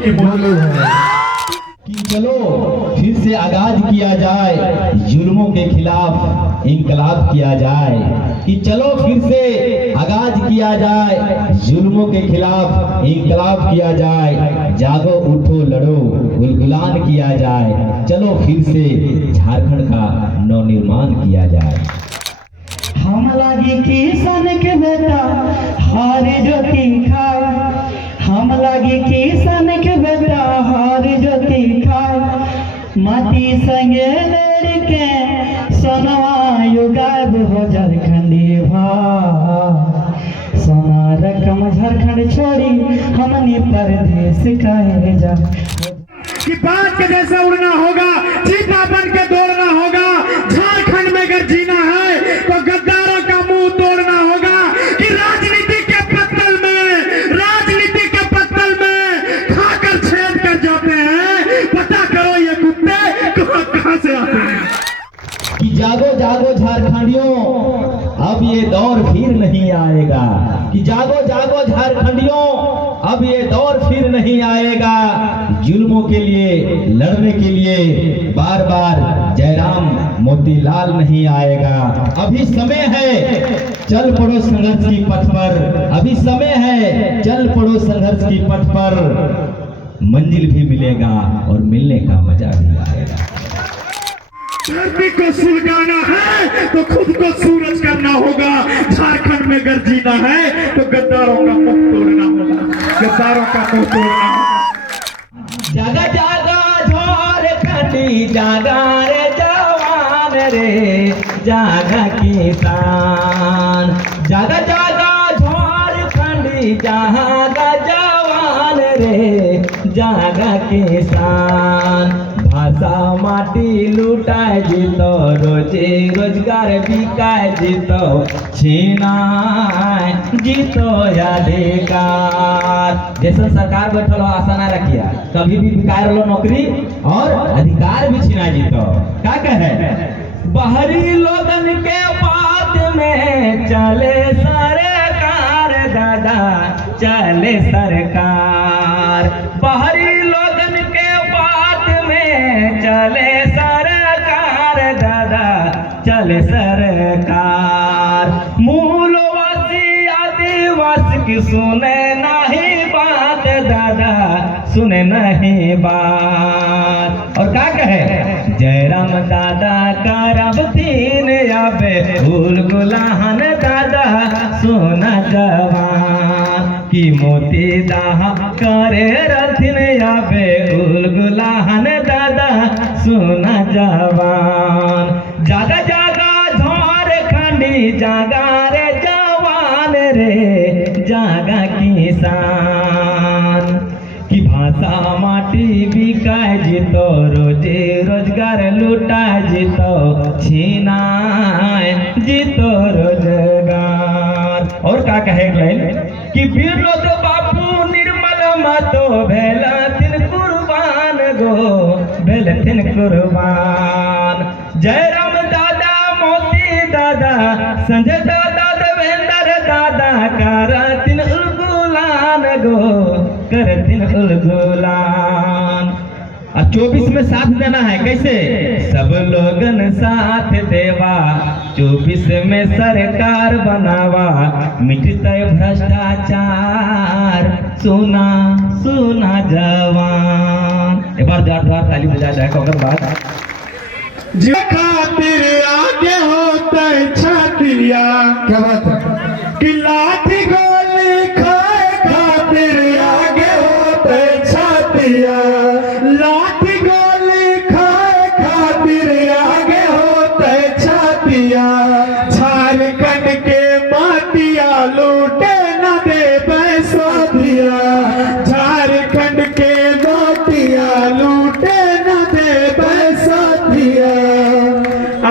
के बोले कि चलो फिर से आगाज किया जाए, जुल्मों के खिलाफ इंकलाब किया जाए। कि चलो फिर से आगाज किया जाए, जुल्मों के खिलाफ इंकलाब किया जाए। जागो उठो लड़ो गुलगुलान किया जाए। चलो फिर से झारखंड का नवनिर्माण किया जाए। हम लागी किसान के बेटा हार ज्योति खाए, हम लागी किसान के बेटा हार ज्योति खाए। माटी संगे लड़ के सोनवा युगाब हो झारखंडी भाई। सोना रकम झारखंड छोड़ी हमने परदेश कहे जा। कि बात के जैसा उड़ना होगा, चीता बन के दौड़ना होगा। झारखंड में अगर जीना है तो गद्दारों का मुंह तोड़ना होगा। कि राजनीति के पत्तल में खाकर छेद कर जाते हैं। पता करो ये कुत्ते कहां से आते हैं। कि जागो जागो झारखंडियों, अब ये दौर फिर नहीं आएगा। कि जागो जागो झारखंडियों, अब ये दौर फिर नहीं आएगा। जुल्मों के लिए लड़ने के लिए बार बार जयराम मोतीलाल नहीं आएगा। अभी समय है, चल पड़ो संघर्ष की पथ पर। अभी समय है, चल पड़ो संघर्ष की पथ पर। मंजिल भी मिलेगा और मिलने का मजा भी आएगा। धरती को सुलगाना है तो खुद को सूरज करना होगा। झारखंड में अगर जीना है तो गद्दारों का मुंह तोड़ना होगा, गद्दारों का मुंह तोड़ना होगा। जागा जागा झारखंडी, जागा रे जवान रे, जागा किसान। जागा जागा झारखंडी, जागा जवान रे, जागा किसान। भाषा माटी लुटाए जीतो, रोजे रोजगार बिकाए जीतो, छीनाए जीतो अधिकार। जैसे सरकार बैठल आशा ना रखिया, कभी भी बिकाए रहो नौकरी और अधिकार भी छीना जीतो। क्या कहे बाहरी लोगन के बात में चले सरकार, दादा चले सरकार। बाहरी लोगन के बात में चले सरकार, दादा चले सरकार। मूलवासी आदिवासी की सुने नहीं बात, दादा सुने नहीं बात। और क्या कहे जयराम दादा करब तीन आबे गुलगुलाहन, दादा सोना जवान। कि मोती दाह करे रथिन आबे गुलगुलाहन, दादा सोना जवान। जागा जागा झारखंडी, जागा रे जवान रे, जागा किसान। कि भाषा माटी बिकाए जीतो, रोजे रोजगार लुटाए जीतो, छीनाए जीतो रोजगार। और का कहे कि विनोद बापू निर्मल मातो भेलथिन कुर्बान गो, भेलथिन कुर्बान। जयराम दादा मोती दादा, संजय दादा देवेंद्र दादा करथिन उलगुलान गो, करथिन उलगुलान। और 24 में साथ देना है कैसे? सब लोगन साथ देवा, 24 में सरकार बनावा, मिटते भ्रष्टाचार, सुना सुना जवान। एक बार जोरदार ताली बजा जाए ओकर बाद। जो खातिर आगे होता है छातिया, क्या बात है? कि लाठी गोली खाए खातिर आगे होता है छातिया। लाठी गोली खाए खातिर आगे होता है छातिया। झारखंड के माटिया लूटे न दे पैसा दिया, झारखंड के माटिया लूटे न दे पैसा दिया।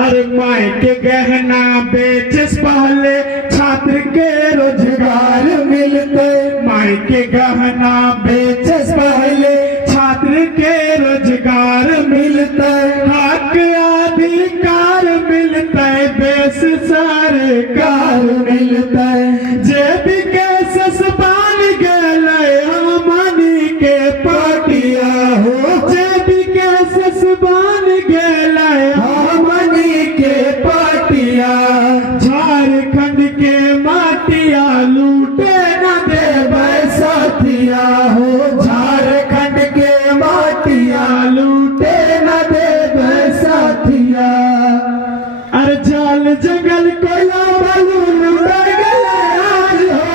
अरे माई के गहना बेचस पहले छात्र के रोजगार मिलते, माई के गहना बेचस पहले छात्र के रोजगार मिलते। हक अधिकार मिलता है, बेस सरकार मिलता है। जे भी के ससपाल गए हमनी के पग जंगल कोयला बालू लुटा गया आज हो।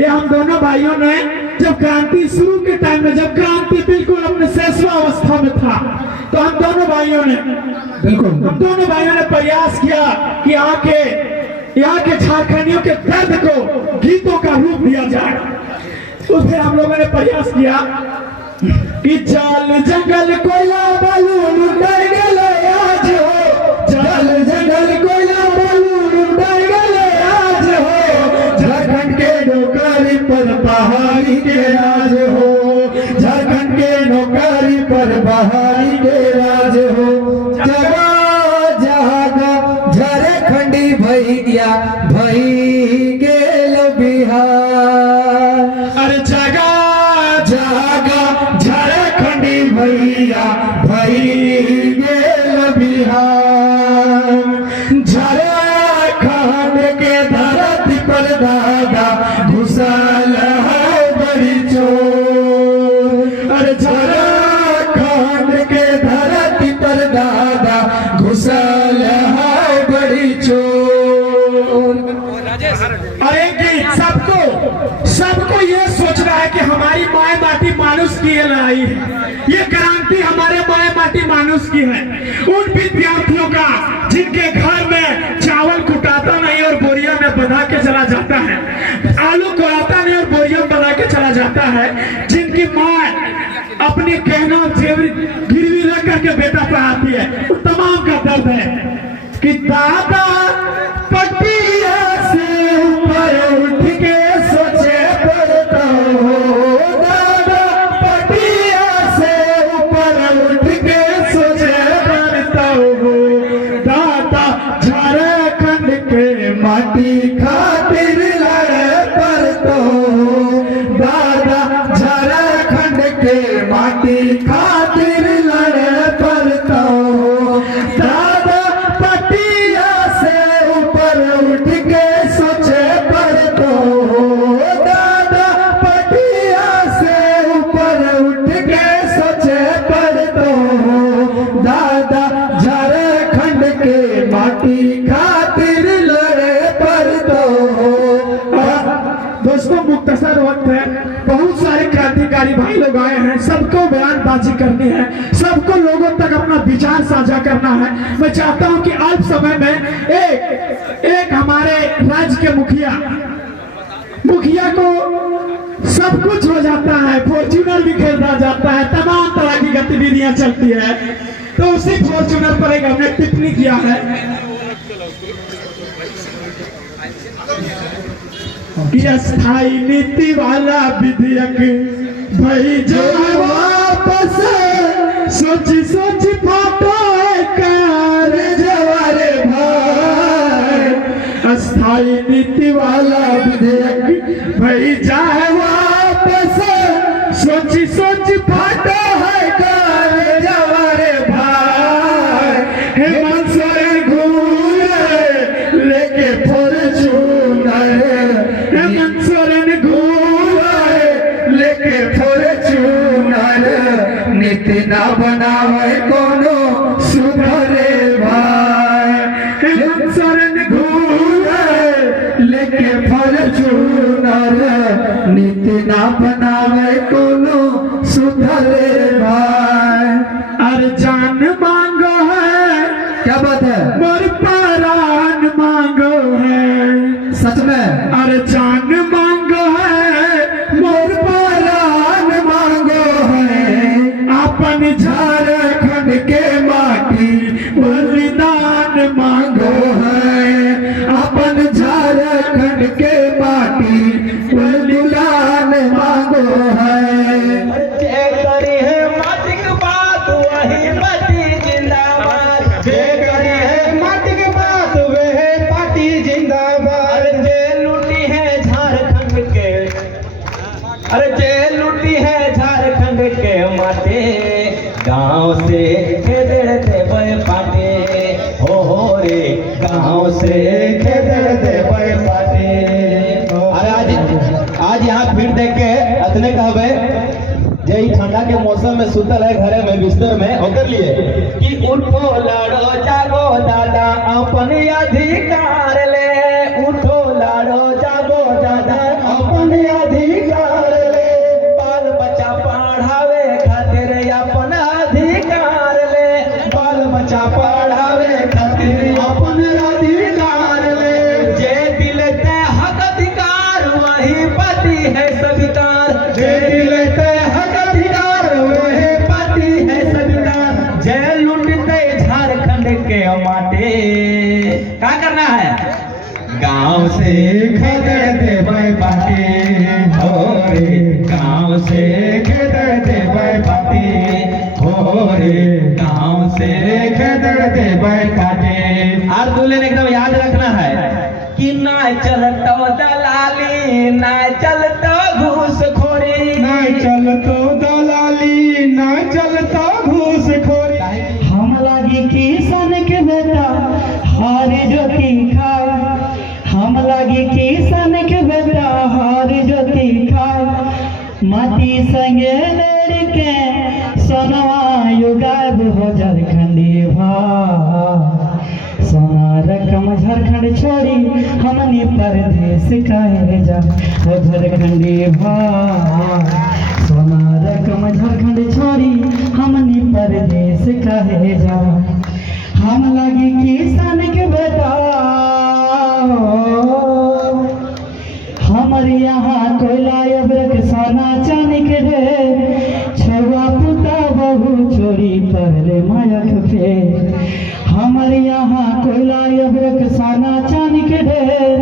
ये हम दोनों भाइयों ने जब क्रांति शुरू के टाइम में, जब क्रांति बिल्कुल अपने शेषावस्था में था, तो हम दोनों भाइयों ने प्रयास किया कि यहाँ के झारखंडियों के दर्द को गीतों का रूप दिया जाए। तो फिर हम लोगों ने प्रयास किया कि जल जंगल कोयला बालू लुटा गया आज हो, जल जंगल कोयला बालू लुटा गया आज हो। झारखंड के नौकरी पर बहाली के राज हो, झारखंड के नौकरी पर बहाली के राज हो। जगा जहागा झारखंडी भैया भई गेल बिहार। अरे जगा जगा झारखंडी भैया भई गेल बिहार। झारखंड के धरती पर दादा घुसल है बड़ी चोर। अरे झारखंड के धरती पर दादा घुसल है बड़ी चोर। अरे कि सबको ये सोचना है कि हमारी माए माटी मानुष की ये लड़ाई है, ये क्रांति हमारे माए माटी मानुष की है। उन विद्यार्थियों का जिनके घर में चावल कुटाता नहीं और बोरिया में बना के चला जाता है, आलू कुटाता नहीं और बोरिया में बना के चला जाता है, जिनकी माँ अपनी गहना जेवर गिरवी रख करके बेटा पढ़ाती है, उन तमाम का दर्द है कि दादा पटिया से ऊपर उठ के सोचे पड़ता हो। दादा पटिया से ऊपर उठ के सोचे पड़ता हो। दादा झारखंड के माटी खातिर लड़े पड़ता हो। दादा झारखंड के माटी खातिर लड़े पड़ता हो। दादा पटिया से ऊपर उठ के सोचे पड़ता हो। दादा पटिया से ऊपर उठ के सोचे पड़ता हो। दादा झारखंड के माटी खातिर लड़े पड़ता हो। दोस्तों मुख्तसर वक्त है, बहुत सारे क्रांतिकारी भाई लोग आए हैं, सबको बयानबाजी करनी है, सबको लोगों तक अपना विचार साझा करना है। मैं चाहता हूं कि अल्प समय में एक हमारे राज्य के मुखिया को सब कुछ हो जाता है, फॉर्च्यूनर भी खरीदा जाता है, तमाम तरह की गतिविधियां चलती है, तो उसी फॉर्च्यूनर पर एक हमने टिप्पणी किया है कि अस्थायी नीति वाला विधेयक भाई जो वापस सोची सोची फाटो कार जवारे भाई। अस्थायी नीति वाला विधेयक भाई जाए वापस सोची सोची फाटो है कार जवारे भाई। हेमंत सोरेन घूरे लेके फॉर्च्यूनर, हेमंत सोरेन घूरे लेके फॉर्च्यूनर। नीति ना बनावे कोनो सुधरे भाई। हेमंत सोरेन घूरे लेके फॉर्च्यूनर। नीति ना बनावे कोनो सुधरे भाई। अरे जान मांगो है, क्या बात है, मोर प्राण मांगो है, सच में। अरे जान मांगो है, मोर प्राण मांगो है, अपन झारखंड के माटी बलिदान मांगो है, अपन झारखंड के माटी बलिदान मांगो है। अरे जे लूटी है झारखंड के माटे, गांव से खेदड़ देवे पाटे, हो रे गांव से खेदड़ देवे पाटे। अरे आज यहाँ भीड़ देख के अतने कहबे जे ठंडा के मौसम में सुतल है घरे में बिस्तर में, ओकर लिए कि उठो लड़ो जागो दादा अपन अपन अधिकार ले, उठो लाड़ो जागो दादा अपन अधिकार ले, बाल बच्चा पढ़ावे खातिर अपन अधिकार ले, बाल बच्चा पढ़ावे खातिर अपन अधिकार ले, जे दिलते हक अधिकार वही पाती है स्वीकार, जे दिलते हक अधिकार वही पाती है स्वीकार, जे लूटते झारखंड के माटे क्या करना है, गांव से खेद देवे बाटे, हो रे गांव से खेद देवे बाटे, हो रे गांव से खेद देवे बाटे। और दूल्हे ने एकदम याद रखना है कि ना चलतो दलाली, ना चलतो घूसखोरी, ना चलतो दलाली, ना चलतो घूसखोरी। हम लागी किसान के बेटा हार जोती खाए, हम लागी किसान के बेटा हार जोती खाए, माटी संगे लड़के सोनवा युगाब हो झारखंडी भाई, सोना रकम झारखंड छोड़ी हमनी परदेश काहे जा, हो झारखंडी भाई, सोना रकम झारखंड छोड़ी हमनी परदेश काहे जा। हम लगी किसान के बेटा हमर यहाँ कोयला अबरक सोना चांदी के ढेर, छुआ पुता बहु चोरी पहले मायक पे, हमर यहाँ कोयला अबरक सोना चांदी के ढेर,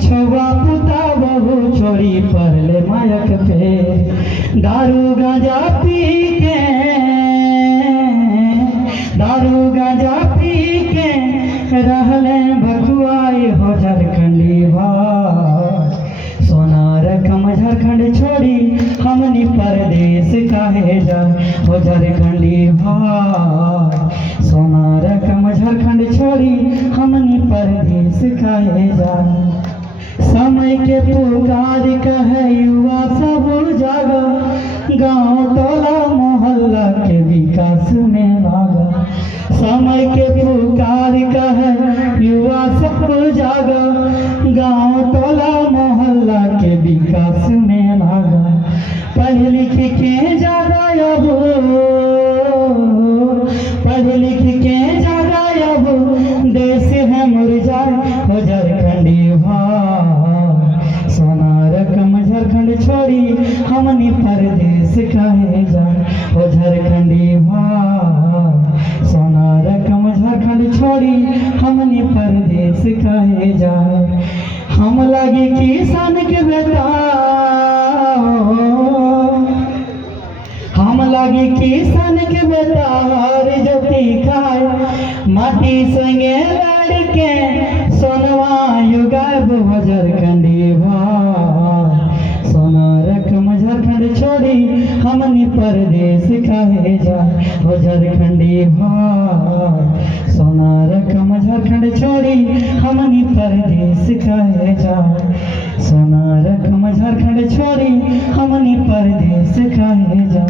छुआ पुता बहु चोरी पहले मायक पे, दारू गांजा पी के, दारू गांजा पी के रहले भगुआई हो झारखंडी भाई, सोना रकम झारखंड छोड़ी हमनी परदेश काहे जा, हो झारखंडी भाई, सोना रकम झारखंड छोड़ी हमनी परदेश काहे जा। समय के पुकार कहे युवा सब जागा, गांव टोला मोहल्ला के विकास में लागा, समय के पुकार कहे युवा सब जागा, गांव टोला मोहल्ला के विकास में लागा, पढ़ लिख के जागा अब, पढ़ लिख के जागा अब, देश है मुरझाए हो झारखंडी भाई, सोना रकम झारखंड छोड़ी हमनी परदेश काहे जा, हो झारखंडी भाई, सोना रकम झारखंड छोड़ी हमनी परदेश काहे जा। हम लगी किसान के बेटा, हम लगी किसान के बेटा हार जोती खाए, माटी संगे लड़के सोनवा युगाब हो झारखंडी भाई, सोना रकम झारखंड छोड़ी हमनी परदेश काहे जा, हो झारखंडी भाई, सोना रकम झारखंड छोड़ी हमनी परदेश काहे जा, सोना रकम झारखंड छोड़ी हमनी परदेश काहे जा।